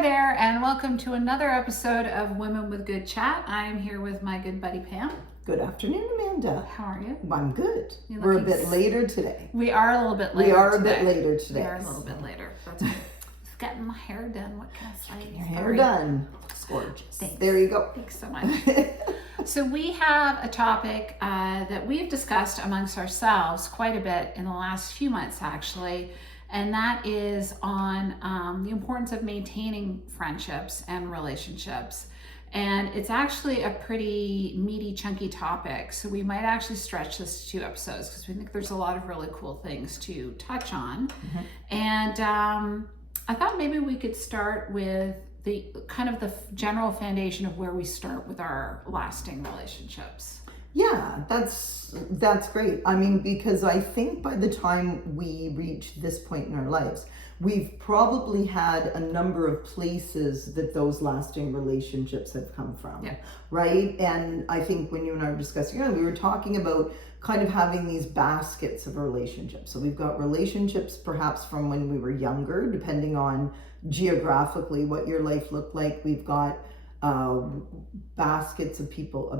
Hi there, and welcome to another episode of Women with Good Chat. I am here with my good buddy Pam. Good afternoon, Amanda. How are you? I'm good. You're We're a looking bit later today. We are a little bit later. We are today. a bit later today. We are a little bit later. That's right. Just getting my hair done. What can I say? Your hair done. Looks gorgeous. Thanks. There you go. Thanks so much. So we have a topic that we've discussed amongst ourselves quite a bit in the last few months, actually. And that is on the importance of maintaining friendships and relationships. And it's actually a pretty meaty, chunky topic. So we might actually stretch this to 2 episodes because we think there's a lot of really cool things to touch on. Mm-hmm. And I thought maybe we could start with the kind of the general foundation of where we start with our lasting relationships. Yeah, that's great. I mean, because I think by the time we reach this point in our lives, we've probably had a number of places that those lasting relationships have come from, right? And I think when you and I were discussing earlier, we were talking about kind of having these baskets of relationships. So we've got relationships perhaps from when we were younger, depending on geographically what your life looked like. We've got baskets of people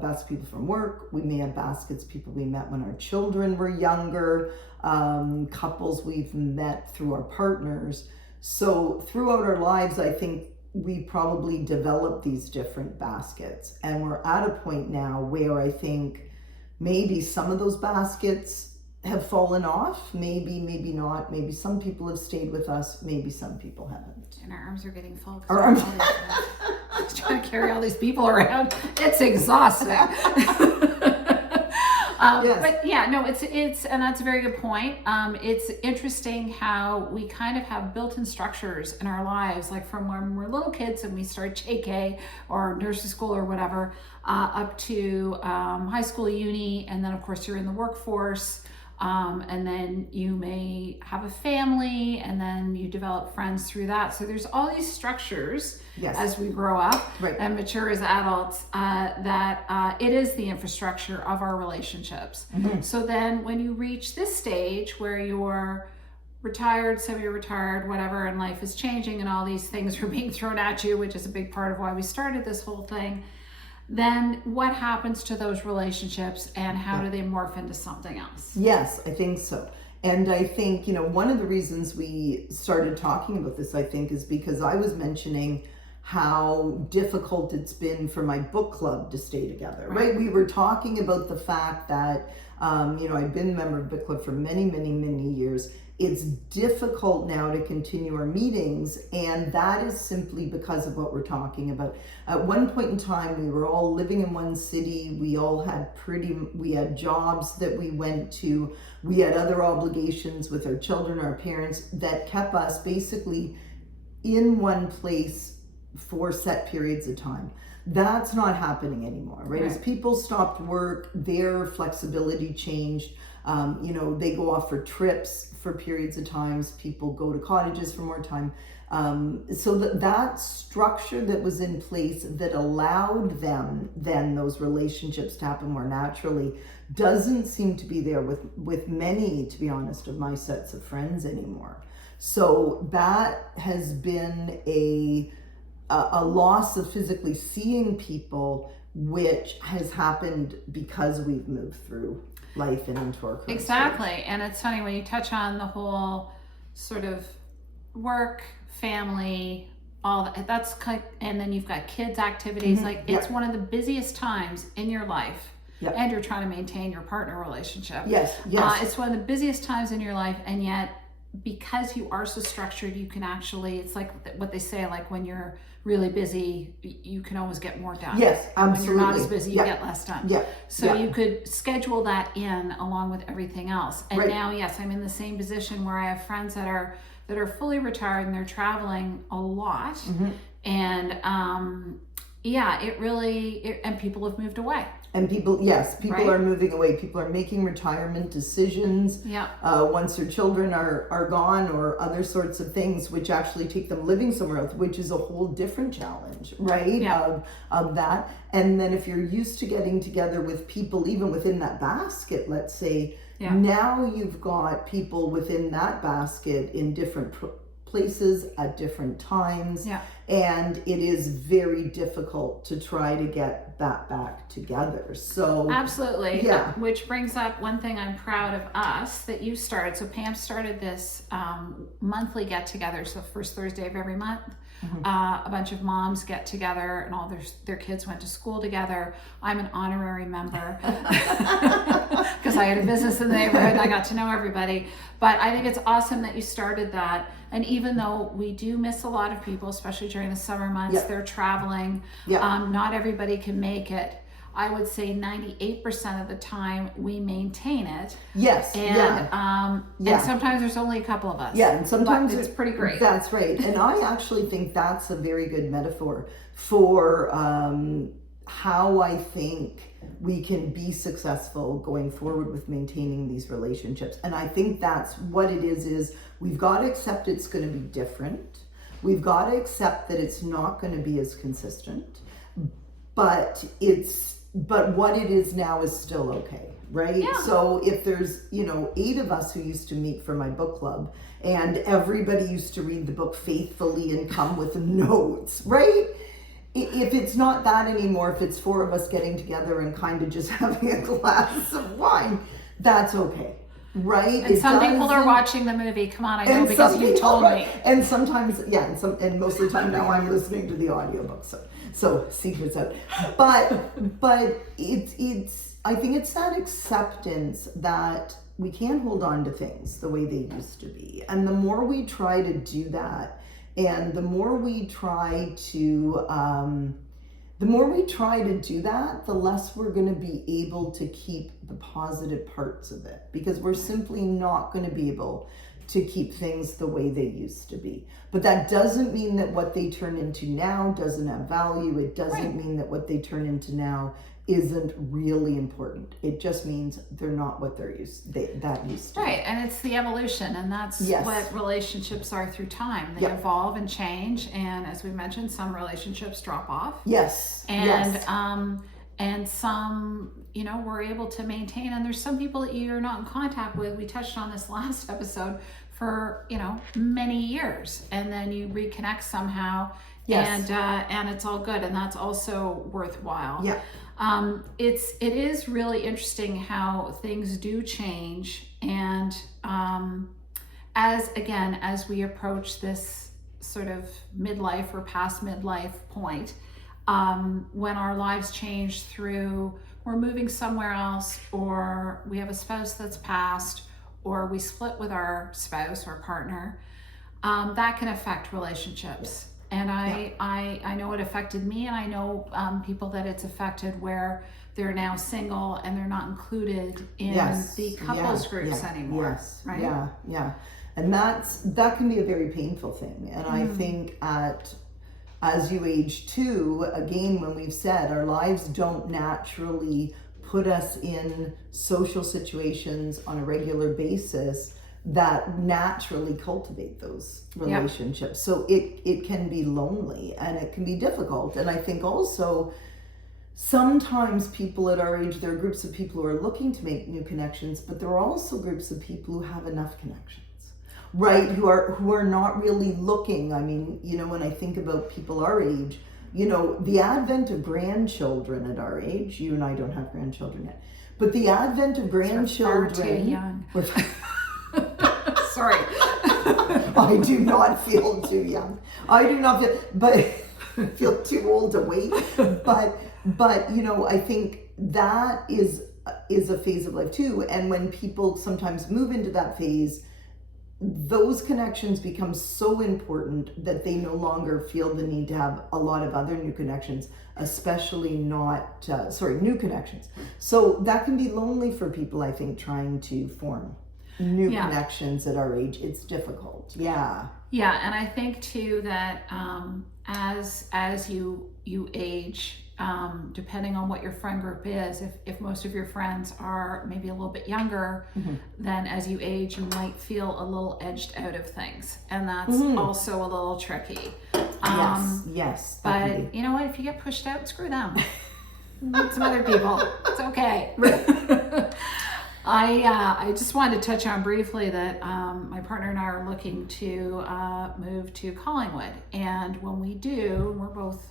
from work. We may have baskets of people we met when our children were younger, couples we've met through our partners. So throughout our lives, I think we probably develop these different baskets, and we're at a point now where I think maybe some of those baskets have fallen off, maybe not, maybe some people have stayed with us, maybe some people haven't. And our arms are getting full. Our arms. Trying to carry all these people around, it's exhausting. Yes. But yeah, no, it's and that's a very good point. It's interesting how we kind of have built-in structures in our lives, like from when we're little kids and we start JK or nursery school or whatever, up to high school, uni, and then of course you're in the workforce. And then you may have a family, and then you develop friends through that. So there's all these structures as we grow up and mature as adults that it is the infrastructure of our relationships. Mm-hmm. So then when you reach this stage where you're retired, semi-retired, whatever, and life is changing and all these things are being thrown at you, which is a big part of why we started this whole thing, then what happens to those relationships and how do they morph into something else? Yes, I think so. And I think, one of the reasons we started talking about this, I think, is because I was mentioning how difficult it's been for my book club to stay together, right? We were talking about the fact that, I've been a member of book club for many, many, many years. It's difficult now to continue our meetings, and that is simply because of what we're talking about. At one point in time, we were all living in one city. We all had we had jobs that we went to. We had other obligations with our children, our parents, that kept us basically in one place for set periods of time. That's not happening anymore, right? As people stopped work, their flexibility changed. They go off for trips for periods of times. People go to cottages for more time. So that structure that was in place that allowed then those relationships to happen more naturally doesn't seem to be there with many, to be honest, of my sets of friends anymore. So that has been a loss of physically seeing people, which has happened because we've moved through life and into our current Exactly. stage. And it's funny when you touch on the whole sort of work, family, all that, that's kind of, and then you've got kids activities. Mm-hmm. Like it's one of the busiest times in your life. Yep. And you're trying to maintain your partner relationship. Yes. It's one of the busiest times in your life, and yet because you are so structured, you can actually, it's like what they say, like when you're really busy, you can always get more done. Yes, absolutely. When you're not as busy, you get less done. Yeah. So you could schedule that in along with everything else. And now, yes, I'm in the same position where I have friends that are fully retired and they're traveling a lot. Mm-hmm. And and people have moved away. And people are moving away. People are making retirement decisions. Yeah. Once their children are gone, or other sorts of things, which actually take them living somewhere else, which is a whole different challenge, right? Yeah. Of that. And then if you're used to getting together with people, even within that basket, let's say, now you've got people within that basket in different places at different times. Yeah. And it is very difficult to try to get that back together. So Absolutely. Yeah. Which brings up one thing I'm proud of us that you started. So Pam started this monthly get together. So first Thursday of every month, a bunch of moms get together and all their kids went to school together. I'm an honorary member because I had a business in the neighborhood. I got to know everybody. But I think it's awesome that you started that. And even though we do miss a lot of people, especially during the summer months, Yep. they're traveling. Yep. Not everybody can make it. I would say 98% of the time we maintain it. Yes. And Yeah. and sometimes there's only a couple of us. Yeah, and sometimes But it's pretty great. That's right. And I actually think that's a very good metaphor for how I think we can be successful going forward with maintaining these relationships. And I think that's what it is we've got to accept it's going to be different. We've got to accept that it's not going to be as consistent. But what it is now is still okay, right? Yeah. So if there's, 8 of us who used to meet for my book club and everybody used to read the book faithfully and come with notes, right? If it's not that anymore, if it's 4 of us getting together and kind of just having a glass of wine, that's okay, right? And some people are watching the movie. Come on, I know because you told me. And sometimes, yeah, and most of the time now I'm listening to the audiobook, so secrets out. But it's I think it's that acceptance that we can't hold on to things the way they used to be. And the more we try to do that, and the more we try to do that, the less we're going to be able to keep the positive parts of it, because we're simply not going to be able to keep things the way they used to be. But that doesn't mean that what they turn into now doesn't have value. It doesn't mean that what they turn into now isn't really important. It just means they're not what they're used to. Right, and it's the evolution, and that's Yes. what relationships are through time. They Yep. evolve and change, and as we mentioned, some relationships drop off. Yes. And yes. And some, we're able to maintain. And there's some people that you're not in contact with. We touched on this last episode for, many years. And then you reconnect somehow. Yes. And it's all good. And that's also worthwhile. Yeah. It is really interesting how things do change. And as we approach this sort of midlife or past midlife point, when our lives change through we're moving somewhere else, or we have a spouse that's passed, or we split with our spouse or partner, that can affect relationships. And I know it affected me, and I know people that it's affected where they're now single and they're not included in the couples groups anymore. Yes. Right? Yeah. And that can be a very painful thing. And I think as you age too, again, when we've said our lives don't naturally put us in social situations on a regular basis that naturally cultivate those relationships. So it can be lonely and it can be difficult. And I think also sometimes people at our age, there are groups of people who are looking to make new connections, but there are also groups of people who have enough connections. Right, who are not really looking. I mean, when I think about people our age, the advent of grandchildren at our age, you and I don't have grandchildren yet, but the advent of grandchildren. Far too young. Sorry. I do not feel too young. I do not feel, but I feel too old to wait. But I think that is a phase of life too. And when people sometimes move into that phase, those connections become so important that they no longer feel the need to have a lot of other new connections, especially new connections. So that can be lonely for people, I think, trying to form new connections at our age. It's difficult. Yeah. Yeah, and I think too that as you age, depending on what your friend group is, if most of your friends are maybe a little bit younger, then as you age, you might feel a little edged out of things. And that's also a little tricky. Yes. But you know what? If you get pushed out, screw them. Meet some other people. It's okay. I just wanted to touch on briefly that my partner and I are looking to move to Collingwood, and when we do, we're both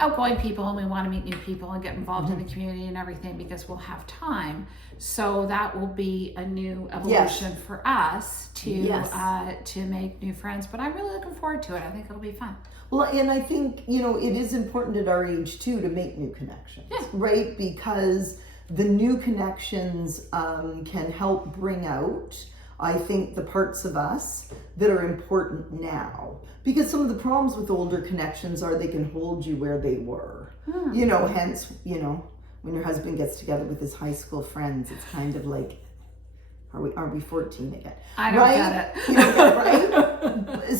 outgoing people and we want to meet new people and get involved in the community and everything because we'll have time. So that will be a new evolution for us to make new friends. But I'm really looking forward to it. I think it'll be fun. Well, and I think, it is important at our age too to make new connections, right? Because the new connections can help bring out, I think, the parts of us that are important now. Because some of the problems with older connections are they can hold you where they were. Hence, when your husband gets together with his high school friends, it's kind of like, are we 14 again? I don't get it. You don't get it, right?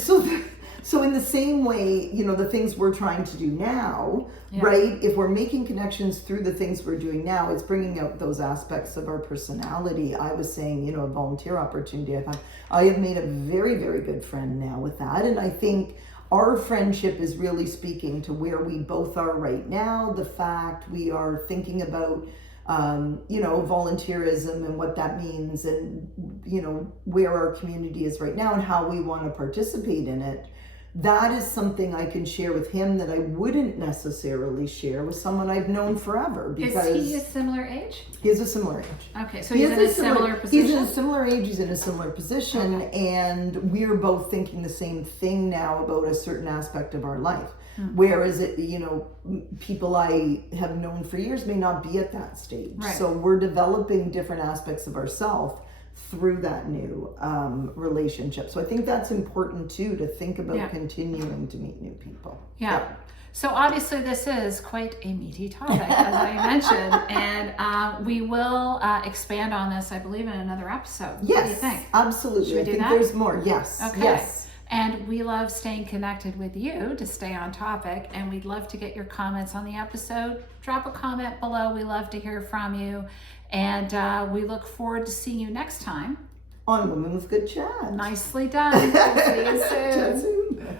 So in the same way, the things we're trying to do now, right? If we're making connections through the things we're doing now, it's bringing out those aspects of our personality. I was saying, a volunteer opportunity. I thought I have made a very, very good friend now with that. And I think our friendship is really speaking to where we both are right now. The fact we are thinking about volunteerism and what that means and, where our community is right now and how we want to participate in it. That is something I can share with him that I wouldn't necessarily share with someone I've known forever. Because is he a similar age? He is a similar age. Okay, so he's in a similar position? He's in a similar age, he's in a similar position, and we're both thinking the same thing now about a certain aspect of our life. Whereas people I have known for years may not be at that stage. Right. So we're developing different aspects of ourselves through that new relationship. So I think that's important too, to think about continuing to meet new people. Yeah. So obviously this is quite a meaty topic, as I mentioned, and we will expand on this, I believe, in another episode. Yes, what do you think? Absolutely. Should we do I think that? there's more. Yes. Okay. Yes. And we love staying connected with you to stay on topic, and we'd love to get your comments on the episode. Drop a comment below. We love to hear from you, and we look forward to seeing you next time On Women with Good Chat. Nicely done. We'll see you soon. Chat soon.